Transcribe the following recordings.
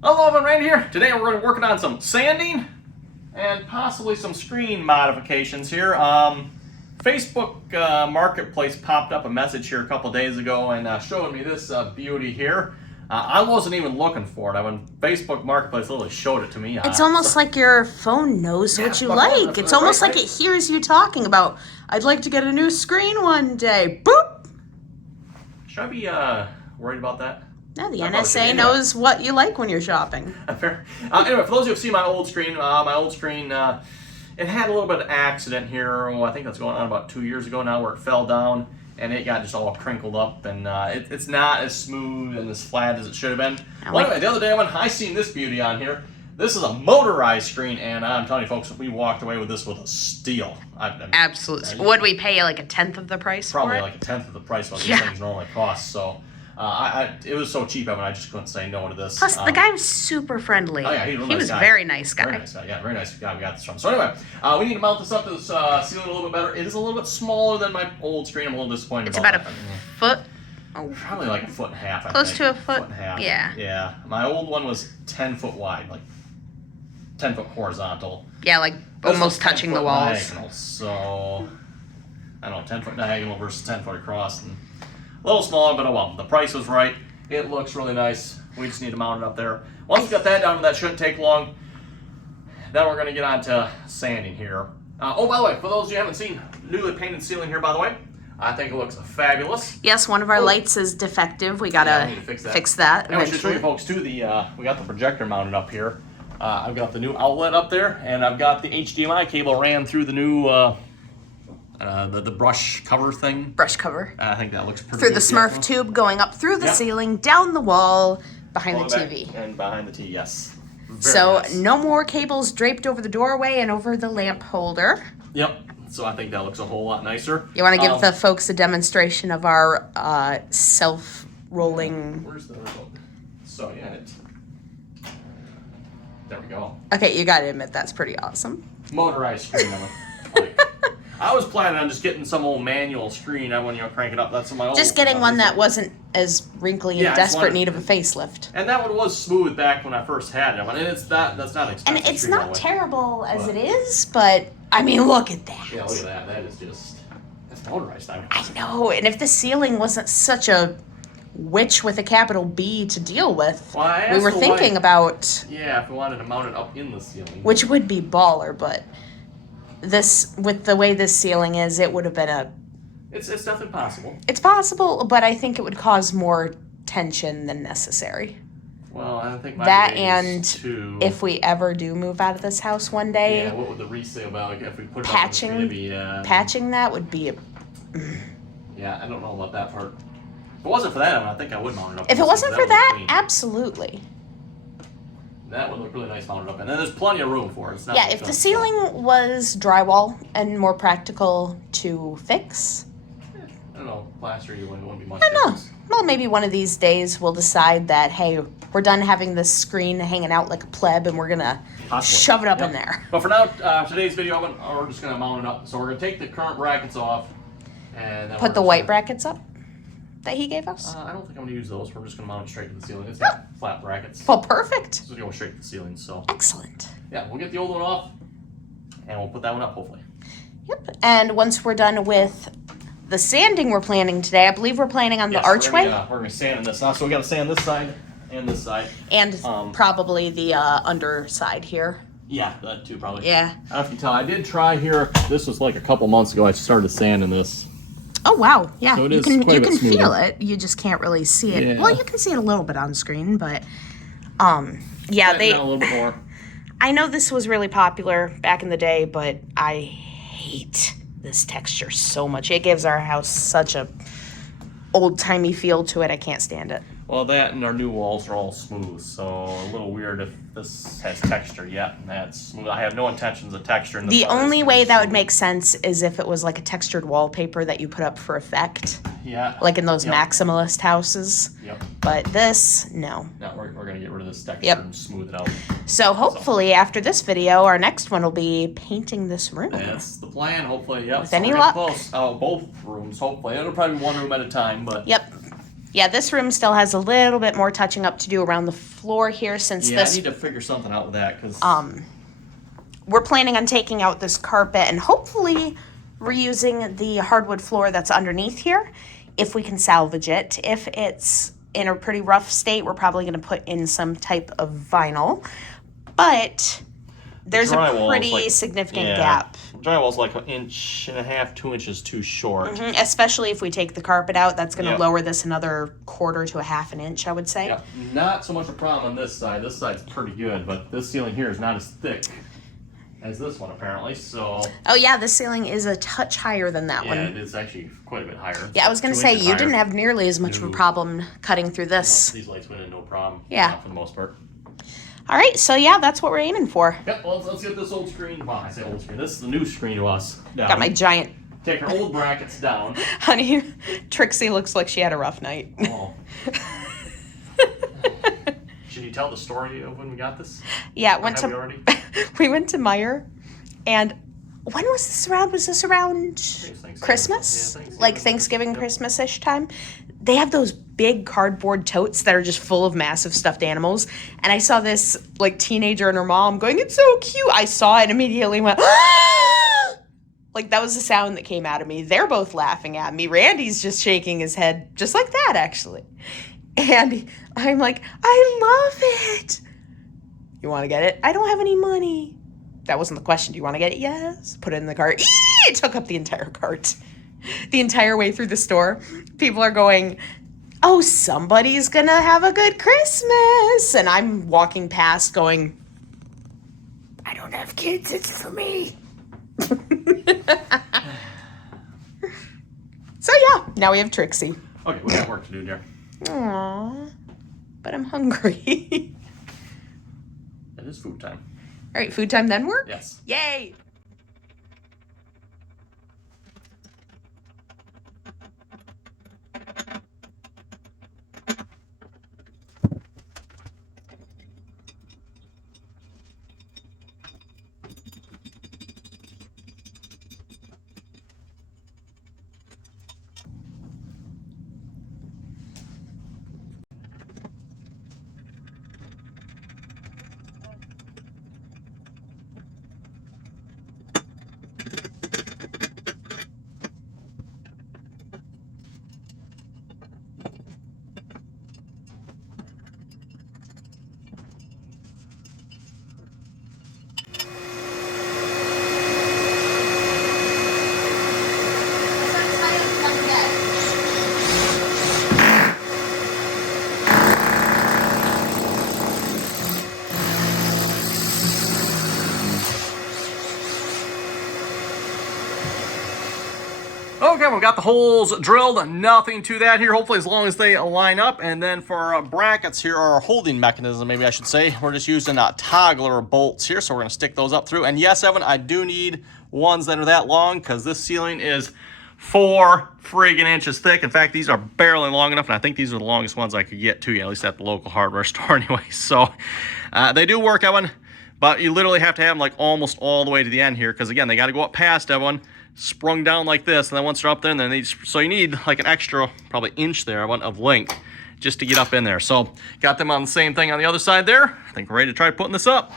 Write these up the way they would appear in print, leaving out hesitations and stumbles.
Hello, everyone, Randy here. Today we're going to be working on some sanding and possibly some screen modifications here. Facebook Marketplace popped up a message here a couple days ago and showing me this beauty here. I wasn't even looking for it. When Facebook Marketplace literally showed it to me. It's almost like your phone knows what you like. It's almost like it hears you talking about, I'd like to get a new screen one day. Boop! Should I be worried about that? No, the NSA knows what you like when you're shopping. Fair. Anyway, for those of you who see my old screen, it had a little bit of accident here. I think that's going on about 2 years ago now, where it fell down and it got just all crinkled up, and it's not as smooth and as flat as it should have been. Well, anyway, the other day I seen this beauty on here. This is a motorized screen, and I'm telling you, folks, we walked away with this with a steal. Absolutely. Would we pay like a tenth of the price for it? Probably like a tenth of the price what these things normally cost. So. It was so cheap, I just couldn't say no to this. Plus, the guy was super friendly. Oh, yeah, he was a very nice guy. Very nice guy, yeah, very nice guy we got this from. So anyway, we need to mount this up to this ceiling a little bit better. It is a little bit smaller than my old screen. I'm a little disappointed It's about about a foot. Oh. Probably like a foot and a half, Close to a foot? Foot and a half. Yeah. Yeah. My old one was 10 foot wide, like 10 foot horizontal. Yeah, like almost touching the walls. Diagonal, so, I don't know, 10 foot diagonal versus 10 foot across. And a little smaller, but oh well. The price was right. It looks really nice. We just need to mount it up there. Once we got that done, that shouldn't take long. Then we're going to get on to sanding here. Oh, by the way, for those of you who haven't seen newly painted ceiling here, by the way, I think it looks fabulous. Yes, one of our lights is defective. We gotta fix that. And we should show you folks too. We got the projector mounted up here. I've got the new outlet up there, and I've got the HDMI cable ran through the new the brush cover thing. Brush cover. I think that looks pretty through good. The Smurf tube going up through the ceiling, down the wall, behind the TV. And behind the TV, yes. So nice. No more cables draped over the doorway and over the lamp holder. Yep. So I think that looks a whole lot nicer. You want to give the folks a demonstration of our self-rolling... Where's the remote? So yeah, there we go. Okay, you got to admit that's pretty awesome. Motorized screen. I was planning on just getting some old manual screen. I want to crank it up. That's my old. Just getting one that wasn't as wrinkly and desperate need of a facelift. And that one was smooth back when I first had it. And that's not expensive. And it's not terrible as it is, but I mean, look at that. Yeah, look at that. That is that's motorized. I know. And if the ceiling wasn't such a witch with a capital B to deal with, we were thinking about. Yeah, if we wanted to mount it up in the ceiling. Which would be baller, but. This, with the way this ceiling is, it would have been It's definitely possible. It's possible, but I think it would cause more tension than necessary. Well, I think that and too. If we ever do move out of this house one day. Yeah, what would the resale value if we put it patching? Patching that would be Yeah, I don't know about that part. If it wasn't for that, I think I would mount it up. If it wasn't for that, absolutely. That would look really nice mounted up, and then there's plenty of room for it. It's not if the ceiling was drywall and more practical to fix. I don't know, plaster you wouldn't be much. I don't know. Well, maybe one of these days we'll decide that, hey, we're done having this screen hanging out like a pleb, and we're gonna shove it up in there. But for now, today's video, we're just gonna mount it up. So we're gonna take the current brackets off, and then put the white brackets up that he gave us? I don't think I'm going to use those. We're just going to mount it straight to the ceiling. It's got flat brackets. Well, perfect. So it's going straight to the ceiling. So excellent. Yeah, we'll get the old one off, and we'll put that one up, hopefully. Yep. And once we're done with the sanding we're planning today, I believe we're planning on the archway. We're going to sand this now. So we got to sand this side and this side. And probably the underside here. Yeah, that too, probably. Yeah. I don't know if you can tell. I did try here. This was like a couple months ago. I started sanding this. Oh wow! Yeah, so you can feel it. You just can't really see it. Yeah. Well, you can see it a little bit on screen, but yeah, a little bit more. I know this was really popular back in the day, but I hate this texture so much. It gives our house such a old-timey feel to it. I can't stand it. Well, that and our new walls are all smooth, so a little weird if this has texture yet, and that's smooth. I have no intentions of texturing this. The only way that would make sense is if it was like a textured wallpaper that you put up for effect. Yeah. Like in those maximalist houses. Yep. But this, no. No, we're going to get rid of this texture and smooth it out. So hopefully after this video, our next one will be painting this room. That's the plan, hopefully, yep. With any luck. Close. Oh, both rooms, hopefully. It'll probably be one room at a time, but... Yep. Yeah, this room still has a little bit more touching up to do around the floor here since Yeah, I this... need to figure something out with that because... we're planning on taking out this carpet and hopefully reusing the hardwood floor that's underneath here if we can salvage it. If it's in a pretty rough state, we're probably going to put in some type of vinyl. But there's a pretty significant gap. Drywall's like 1.5 inches, 2 inches too short. Especially if we take the carpet out, that's going to lower this another 1/4 to 1/2 inch, I would say. Yeah, not so much a problem on this side. This side's pretty good, but this ceiling here is not as thick as this one apparently, so... Oh yeah, this ceiling is a touch higher than that one. Yeah, it's actually quite a bit higher. Yeah, I was going to say, you didn't have nearly as much of a problem cutting through this. No, these lights went in no problem. Yeah. For the most part. All right, so yeah, that's what we're aiming for. Yep, well, let's get this old screen. Well, I say old screen. This is the new screen to us. Down. Got my giant... Take our old brackets down. Honey, Trixie looks like she had a rough night. Oh. Should you tell the story of when we got this? Yeah, we went to Meijer, and when was this around? Was this around Christmas? Yeah, like Thanksgiving, Christmas-ish time? They have those big cardboard totes that are just full of massive stuffed animals. And I saw this like teenager and her mom going, "It's so cute." I saw it and immediately went, "Ah!" Like that was the sound that came out of me. They're both laughing at me. Randy's just shaking his head just like that, actually. And I'm like, "I love it." You want to get it? I don't have any money. That wasn't the question. Do you want to get it? Yes. Put it in the cart. It took up the entire cart. The entire way through the store, people are going, "Oh, somebody's going to have a good Christmas." And I'm walking past going, "I don't have kids. It's for me." So yeah, now we have Trixie. Okay, we got work to do there. Aww, but I'm hungry. It is food time. All right, food time then work? Yes. Yay! Okay, we've got the holes drilled, nothing to that here, hopefully as long as they line up. And then for our brackets here, our holding mechanism, maybe I should say, we're just using toggler bolts here, so we're going to stick those up through. And yes, Evan, I do need ones that are that long, because this ceiling is 4 friggin' inches thick. In fact, these are barely long enough, and I think these are the longest ones I could get to, at least at the local hardware store anyway. So they do work, Evan, but you literally have to have them like almost all the way to the end here, because again, they got to go up past Evan, sprung down like this, and then once they're up there, and then so you need like an extra probably inch there of length just to get up in there. So got them on the same thing on the other side there. I think we're ready to try putting this up.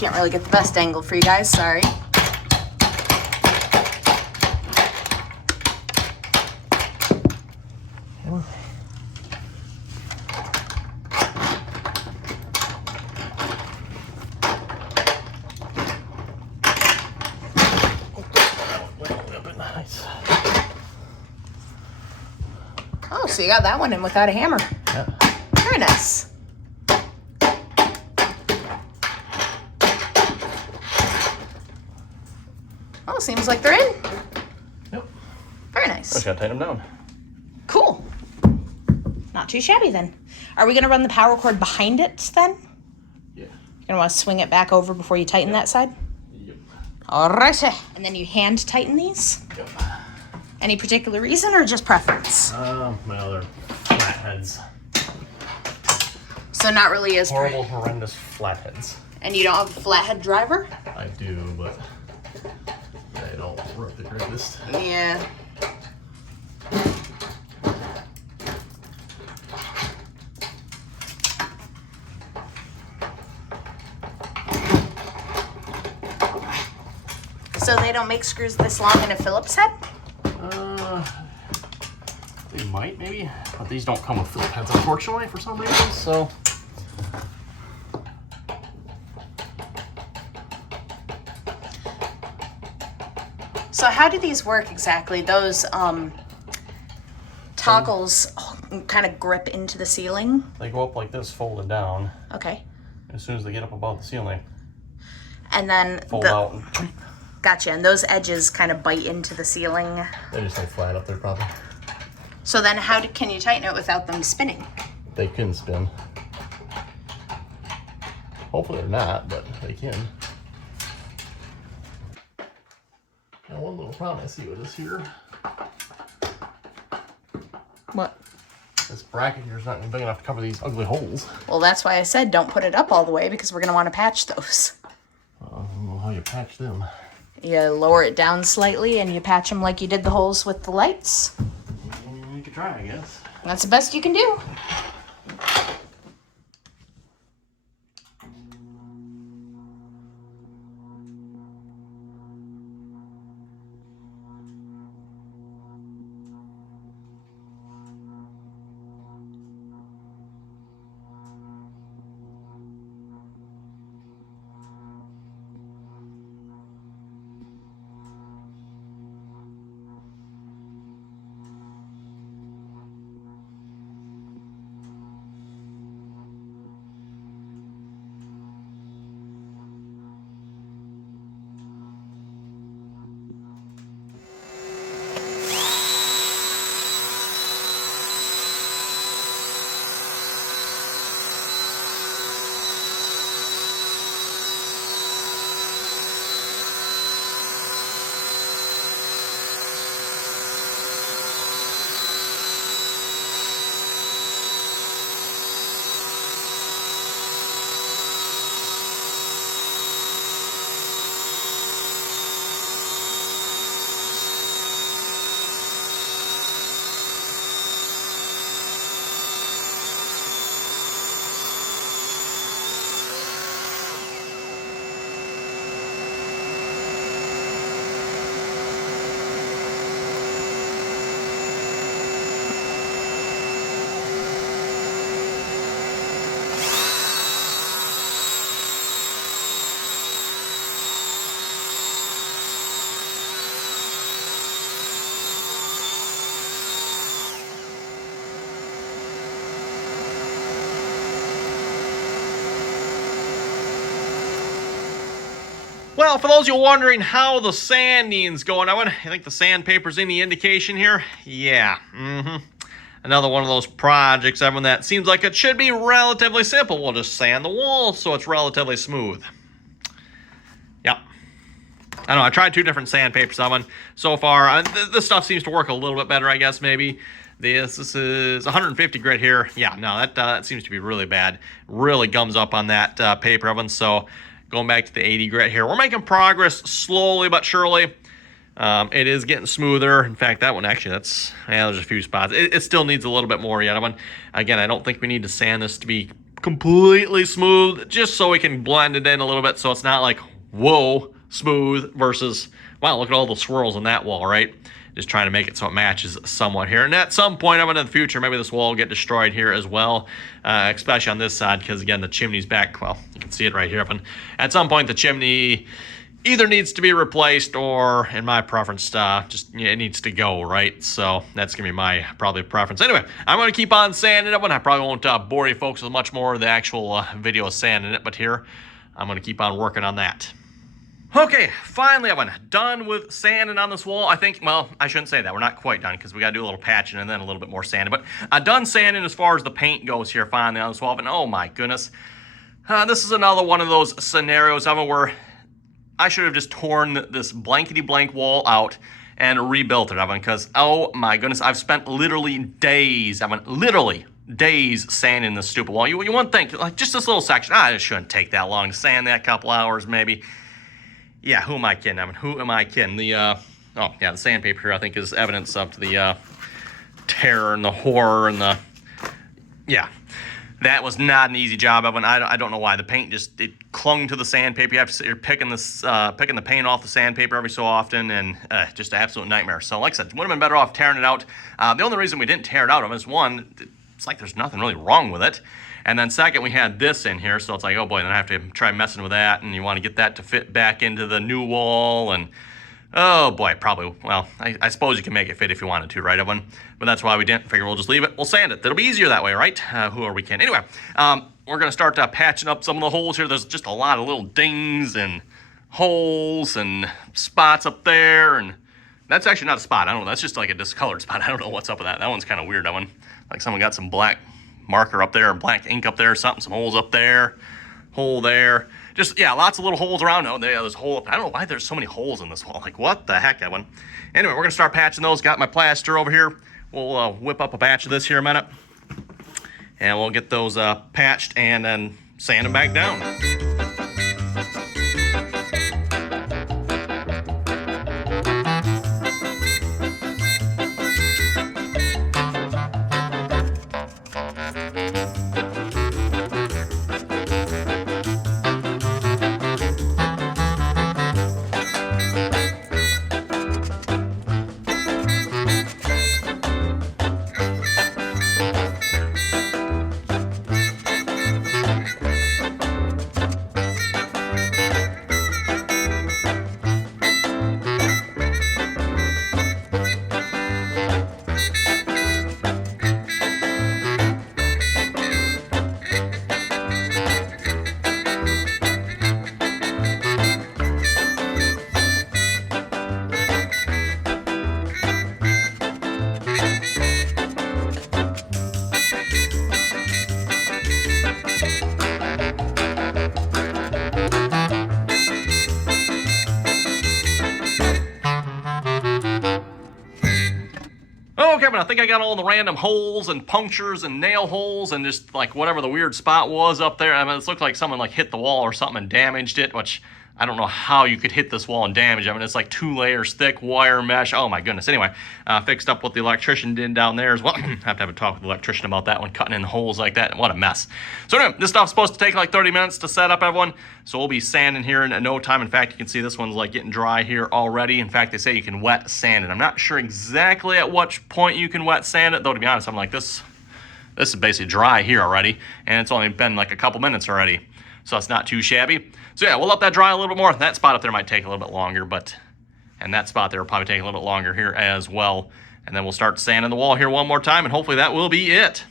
Can't really get the best angle for you guys, sorry. Oh, so you got that one in without a hammer. Yeah. Very nice. Oh, seems like they're in. Yep. Very nice. Just gotta tighten them down. Cool. Not too shabby then. Are we gonna run the power cord behind it then? Yeah. You're gonna want to swing it back over before you tighten that side? Yep. Alrighty. And then you hand tighten these? Yep. Any particular reason or just preference? Well, they're flatheads. So not really as Horrible, horrendous flatheads. And you don't have a flathead driver? I do, but they don't work the greatest. Yeah. So they don't make screws this long in a Phillips head? They might, maybe, but these don't come with Phillips heads, unfortunately, for some reason, so. So how do these work exactly? Those toggles kind of grip into the ceiling? They go up like this, folded down. Okay. As soon as they get up above the ceiling, and then fold out. And gotcha. And those edges kind of bite into the ceiling. they just lay flat up there, probably. So then how can you tighten it without them spinning? They can spin. Hopefully they're not, but they can. Now one little problem I see with this here. What? This bracket here is not big enough to cover these ugly holes. Well, that's why I said don't put it up all the way, because we're going to want to patch those. I don't know how you patch them. You lower it down slightly and you patch them like you did the holes with the lights. You could try, I guess. That's the best you can do. Well, for those of you wondering how the sanding's going, I think the sandpaper's any indication here. Yeah, Another one of those projects, everyone, that seems like it should be relatively simple. We'll just sand the wall so it's relatively smooth. Yep. I don't know, I tried 2 different sandpapers on one so far. This stuff seems to work a little bit better, I guess, maybe. This is 150 grit here. Yeah, no, that seems to be really bad. Really gums up on that paper, everyone. So going back to the 80 grit here. We're making progress slowly but surely. It is getting smoother. In fact, that one actually, there's a few spots. It still needs a little bit more yet. Again, I don't think we need to sand this to be completely smooth, just so we can blend it in a little bit, so it's not like, whoa, smooth versus, wow, look at all the swirls on that wall, right? Just trying to make it so it matches somewhat here. And at some point, in the future, maybe this wall will get destroyed here as well, especially on this side, because again, the chimney's back. Well, you can see it right here. But at some point, the chimney either needs to be replaced or, in my preference, just it needs to go, right? So that's gonna be my probably preference. Anyway, I'm gonna keep on sanding it, and I probably won't bore you folks with much more of the actual video of sanding it, but here I'm gonna keep on working on that. Okay, finally I'm done with sanding on this wall. I think, well, I shouldn't say that. We're not quite done because we got to do a little patching and then a little bit more sanding. But done sanding as far as the paint goes here finally on this wall. And oh my goodness, this is another one of those scenarios where I should have just torn this blankety blank wall out and rebuilt it, because oh my goodness, I've spent literally days, literally days sanding this stupid wall. You wouldn't think, like, just this little section, it shouldn't take that long to sand that, couple hours maybe. Yeah, who am I kidding? Who am I kidding? The the sandpaper here I think is evidence of the terror and the horror and the, yeah. That was not an easy job. I don't know why. The paint it clung to the sandpaper. You have to sit here picking the paint off the sandpaper every so often, and just an absolute nightmare. So like I said, would have been better off tearing it out. The only reason we didn't tear it out is, one, it's like there's nothing really wrong with it. And then second, we had this in here, so it's like, oh boy, then I have to try messing with that, and you want to get that to fit back into the new wall, and oh boy, probably, well, I suppose you can make it fit if you wanted to, right, everyone? But that's why we didn't. Figure we'll just leave it. We'll sand it. It'll be easier that way, right? Who are we kidding? Anyway, we're going to start patching up some of the holes here. There's just a lot of little dings and holes and spots up there, and that's actually not a spot. I don't know. That's just like a discolored spot. I don't know what's up with that. That one's kind of weird, that one. Like someone got some black marker up there, black ink up there or something, some holes up there, hole there. Just, yeah, lots of little holes around. Oh, there's a hole. I don't know why there's so many holes in this wall. Like, what the heck, Evan? Anyway, we're going to start patching those. Got my plaster over here. We'll whip up a batch of this here in a minute. And we'll get those patched and then sand them back down. Okay, but I think I got all the random holes and punctures and nail holes and just like whatever the weird spot was up there. It looked like someone like hit the wall or something and damaged it, which I don't know how you could hit this wall and damage it. It's like 2 layers thick wire mesh. Oh my goodness. Anyway, fixed up what the electrician did down there as well. I have to have a talk with the electrician about that one, cutting in the holes like that. What a mess. So anyway, this stuff's supposed to take like 30 minutes to set up, everyone. So we'll be sanding here in no time. In fact, you can see this one's like getting dry here already. In fact, they say you can wet sand it. I'm not sure exactly at what point you can wet sand it, though, to be honest, I'm like, this is basically dry here already, and it's only been like a couple minutes already. So it's not too shabby. So yeah, we'll let that dry a little bit more. That spot up there might take a little bit longer, and that spot there will probably take a little bit longer here as well. And then we'll start sanding the wall here one more time, and hopefully that will be it.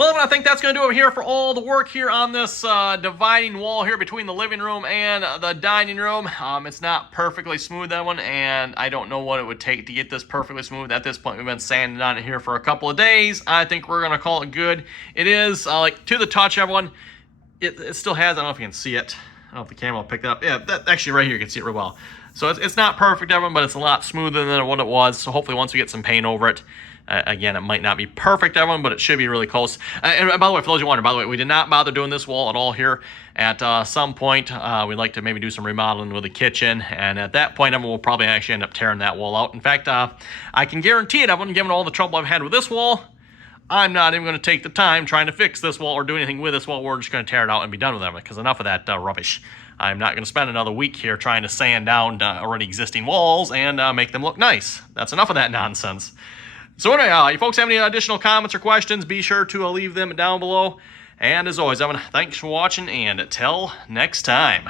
Well, I think that's going to do it here for all the work here on this dividing wall here between the living room and the dining room. It's not perfectly smooth, that one, and I don't know what it would take to get this perfectly smooth. At this point, we've been sanding on it here for a couple of days. I think we're going to call it good. It is, like, to the touch, everyone. It still has, I don't know if you can see it. I don't know if the camera will pick that up. Yeah, actually right here you can see it real well. So it's not perfect, everyone, but it's a lot smoother than what it was. So hopefully once we get some paint over it, again, it might not be perfect, everyone, but it should be really close. And by the way, for those of you wondering, by the way, we did not bother doing this wall at all here. At some point, we'd like to maybe do some remodeling with the kitchen. And at that point, everyone will probably actually end up tearing that wall out. In fact, I can guarantee it, everyone, given all the trouble I've had with this wall, I'm not even going to take the time trying to fix this wall or do anything with this wall. We're just going to tear it out and be done with it, because enough of that rubbish. I'm not going to spend another week here trying to sand down already existing walls and make them look nice. That's enough of that nonsense. So anyway, you folks have any additional comments or questions, be sure to leave them down below. And as always, everyone, thanks for watching, and until next time.